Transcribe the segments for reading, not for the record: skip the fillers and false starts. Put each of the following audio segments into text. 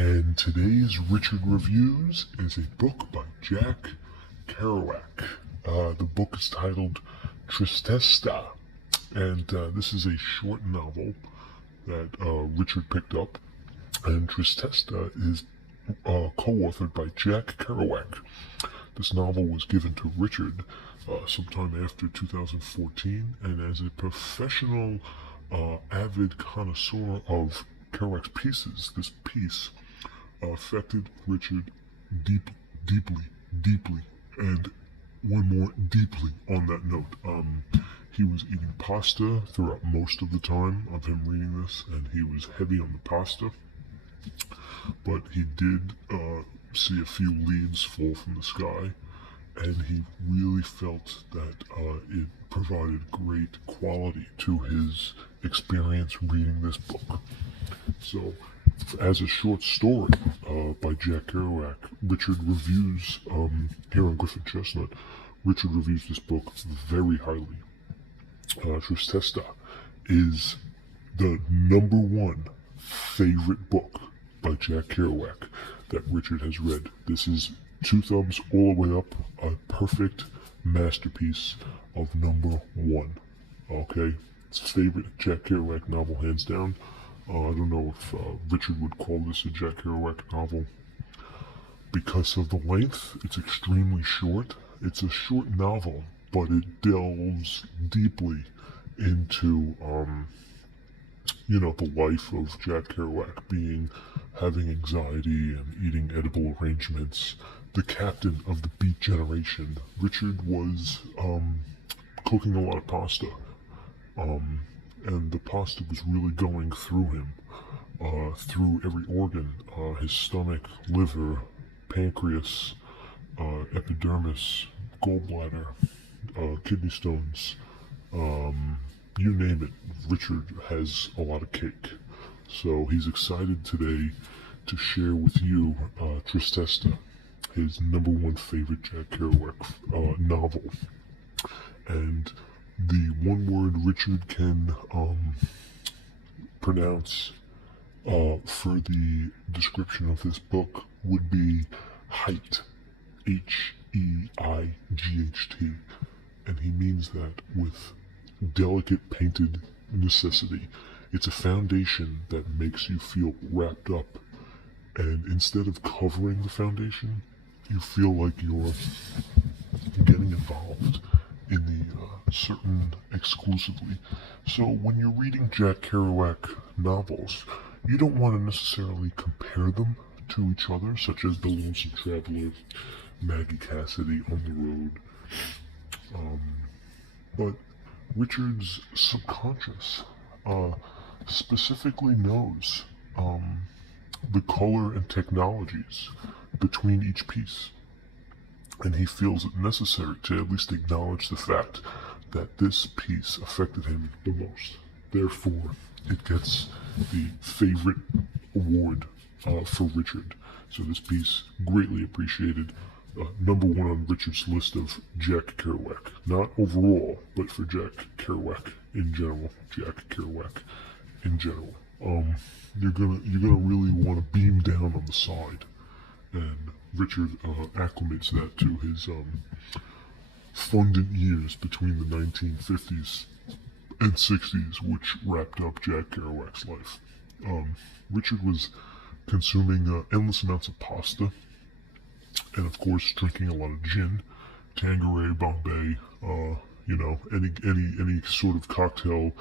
And today's Richard Reviews is a book by Jack Kerouac. The book is titled Tristessa, and this is a short novel that Richard picked up. And Tristessa is co-authored by Jack Kerouac. This novel was given to Richard sometime after 2014, and as a professional, avid connoisseur of Kerouac's pieces, this piece affected Richard deeply, and one more deeply on that note. He was eating pasta throughout most of the time of him reading this, and he was heavy on the pasta, but he did see a few leaves fall from the sky, and he really felt that it provided great quality to his experience reading this book. So, as a short story by Jack Kerouac, Richard reviews, here on Griffin Chestnut, Richard reviews this book very highly. Tristessa is the number one favorite book by Jack Kerouac that Richard has read. This is 2 thumbs all the way up, a perfect masterpiece of number one. Okay, it's favorite Jack Kerouac novel, hands down. I don't know if Richard would call this a Jack Kerouac novel because of the length. It's extremely short. It's a short novel, but it delves deeply into, the life of Jack Kerouac, having anxiety and eating edible arrangements. The captain of the Beat Generation. Richard was cooking a lot of pasta. And the pasta was really going through him, through every organ, his stomach, liver, pancreas, epidermis, gallbladder, kidney stones, you name it. Richard has a lot of cake. So he's excited today to share with you Tristessa, his number one favorite Jack Kerouac novel. And the one word Richard can pronounce for the description of this book would be height. Height. And he means that with delicate painted necessity. It's a foundation that makes you feel wrapped up, and instead of covering the foundation, you feel like you're getting involved in the certain exclusively. So when you're reading Jack Kerouac novels, you don't want to necessarily compare them to each other, such as The Lonesome Traveler, Maggie Cassidy, On the Road. But Richard's subconscious specifically knows the color and technologies between each piece. And he feels it necessary to at least acknowledge the fact that this piece affected him the most. Therefore, it gets the favorite award for Richard. So this piece, greatly appreciated. Number one on Richard's list of Jack Kerouac. Not overall, but for Jack Kerouac in general. Jack Kerouac in general. You're gonna really want to beam down on the side, and Richard acclimates that to his fundant years between the 1950s and 60s, which wrapped up Jack Kerouac's life. Richard was consuming endless amounts of pasta, and of course drinking a lot of gin, Tanqueray, Bombay, any sort of cocktail.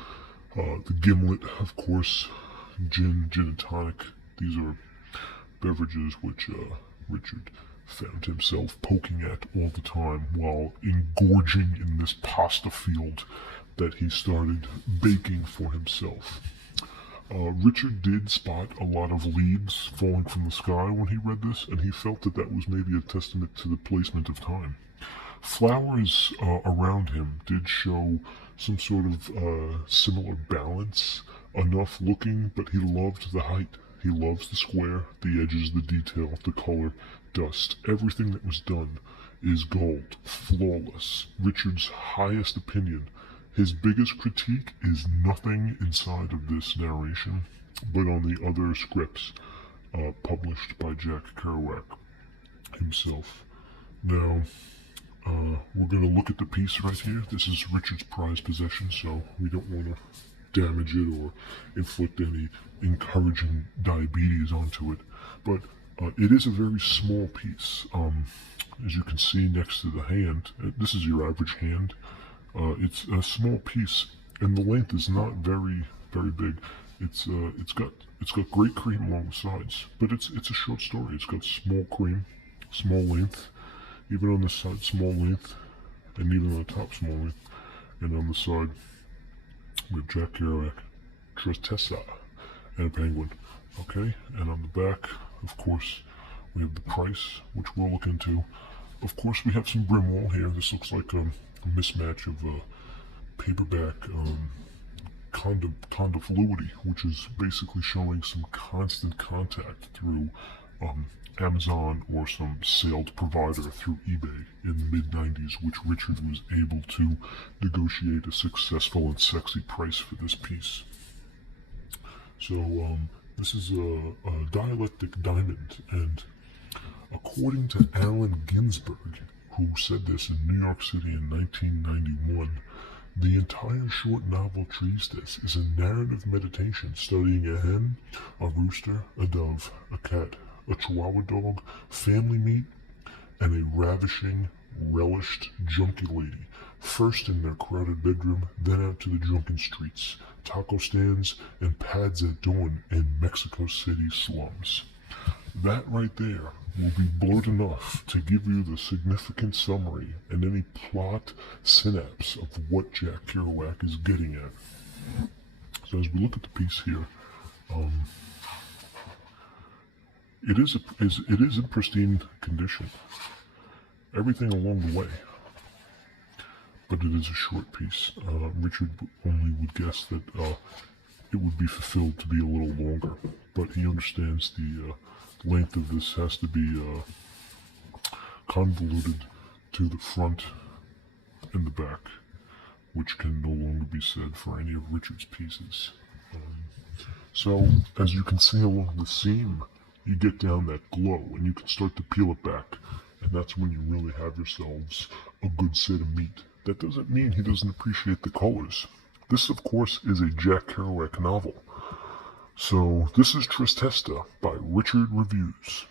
The gimlet, of course, gin and tonic. These are beverages which Richard found himself poking at all the time while engorging in this pasta field that he started baking for himself. Richard did spot a lot of leaves falling from the sky when he read this, and he felt that that was maybe a testament to the placement of time. Flowers around him did show some sort of similar balance, enough looking, but he loved the height. He loves the square, the edges, the detail, the color, dust. Everything that was done is gold, flawless. Richard's highest opinion. His biggest critique is nothing inside of this narration, but on the other scripts. published by Jack Kerouac himself. Now, we're going to look at the piece right here. This is Richard's prized possession, so we don't want to damage it or inflict any encouraging diabetes onto it. But it is a very small piece. As you can see next to the hand, this is your average hand. It's a small piece, and the length is not very big. It's got great cream along the sides, but it's a short story. It's got small cream, small length, even on the side small length, and even on the top small length, and on the side we have Jack Kerouac, Tristessa, and a penguin. Okay, and on the back, of course, we have the price, which we'll look into. Of course, we have some brim wall here. This looks like a mismatch of paperback condofluidity, which is basically showing some constant contact through Amazon or some sailed provider through eBay in the mid-90s, which Richard was able to negotiate a successful and sexy price for this piece. So this is a dialectic diamond, and according to Allen Ginsberg, who said this in New York City in 1991, the entire short novel Tristessa is a narrative meditation studying a hen, a rooster, a dove, a cat, a chihuahua dog, family meat, and a ravishing, relished junkie lady, first in their crowded bedroom, then out to the drunken streets, taco stands, and pads at dawn in Mexico City slums. That right there will be blurred enough to give you the significant summary and any plot synapse of what Jack Kerouac is getting at. So as we look at the piece here, it is in pristine condition. Everything along the way, but it is a short piece. Richard only would guess that it would be fulfilled to be a little longer, but he understands the length of this has to be convoluted to the front and the back, which can no longer be said for any of Richard's pieces. So, as you can see along the seam, you get down that glow, and you can start to peel it back, and that's when you really have yourselves a good set of meat. That doesn't mean he doesn't appreciate the colors. This, of course, is a Jack Kerouac novel. So, this is Tristessa by Richard Reviews.